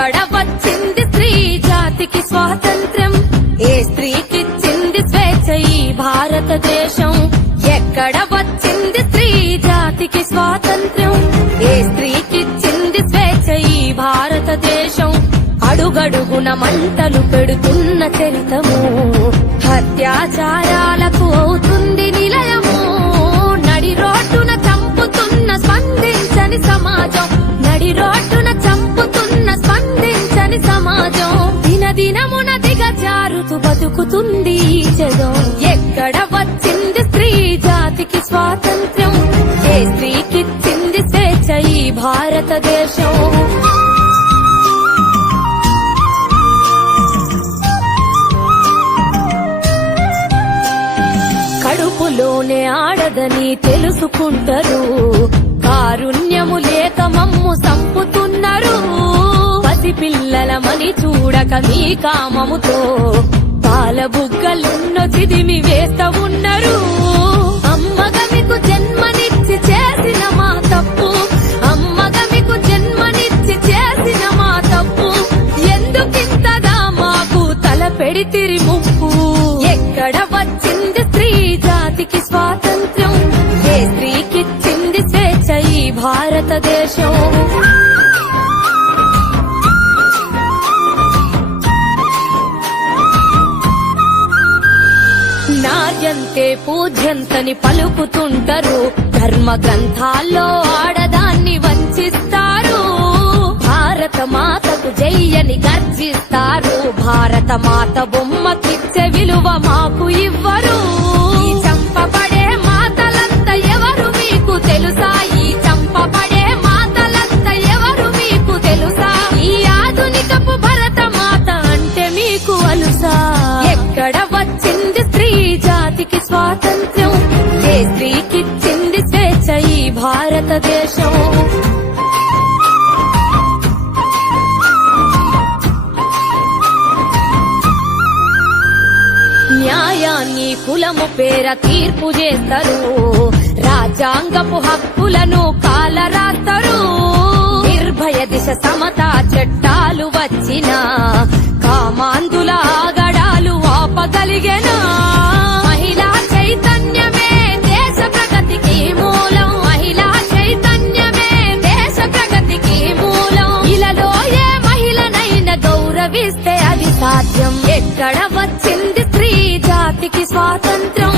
ఎక్కడ వచ్చింది స్త్రీ జాతికి స్వాతంత్ర్యం. ఏ స్త్రీకిచ్చింది స్వేచ్ఛ ఈ భారతదేశం? ఎక్కడ వచ్చింది స్త్రీ జాతికి స్వాతంత్ర్యం? ఏ స్త్రీకిచ్చింది స్వేచ్ఛ ఈ భారతదేశం? అడుగడుగున మంటలు పెడుతున్న చరితము. హత్యాచారాలకు కడుపులోనే ఆడదని తెలుసుకుంటారు. కారుణ్యము లేక మమ్ము సంపుతున్నారు పసిపిల్లలమని చూడక మీ కామముతో పాల బుగ్గలున్నో చిదిమి వేస్త ఉన్నారు భారతదేశం నార్యంతే పూజ్యంతని పలుకుతుంటారు. ధర్మ గ్రంథాల్లో ఆడదాన్ని వంచిస్తారు. భారత మాతకు జయ్యని గర్జిస్తారు. భారత మాత బొమ్మకిచ్చే విలువ మాకు ఇవ్వరు. నీకు అలుసా ఎక్కడ వచ్చింది స్త్రీ జాతికి స్వాతంత్ర్యం? ఏ స్త్రీకిచ్చింది స్వేచ్ఛ ఈ భారతదేశం? న్యాయాన్ని కులము పేర తీర్పు చేస్తారు. రాజ్యాంగపు హక్కులను కాలరాస్తారు. నిర్భయ దిశ సమతా చట్టాలు వచ్చినా గౌరవిస్తే అది సాధ్యం. ఎక్కడ వచ్చింది స్త్రీ జాతికి స్వాతంత్రం?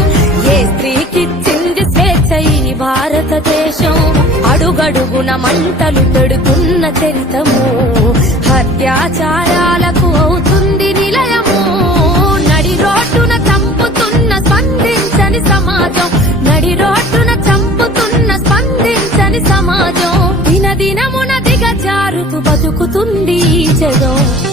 ఏ స్త్రీకిచ్చింది స్వేచ్ఛ ఈ భారతదేశం? అడుగడుగున మంటలు పెడుతున్న చరితము. హత్యాచారాలకు అవుతుంది నిలయము. నడి రోడ్డున చంపుతున్న స్పందించని సమాజం. నడి రోడ్డున చంపుతున్న స్పందించని సమాజం. దినదినమున దిగజారుతూ బతుకుతుంది ఈ జగం.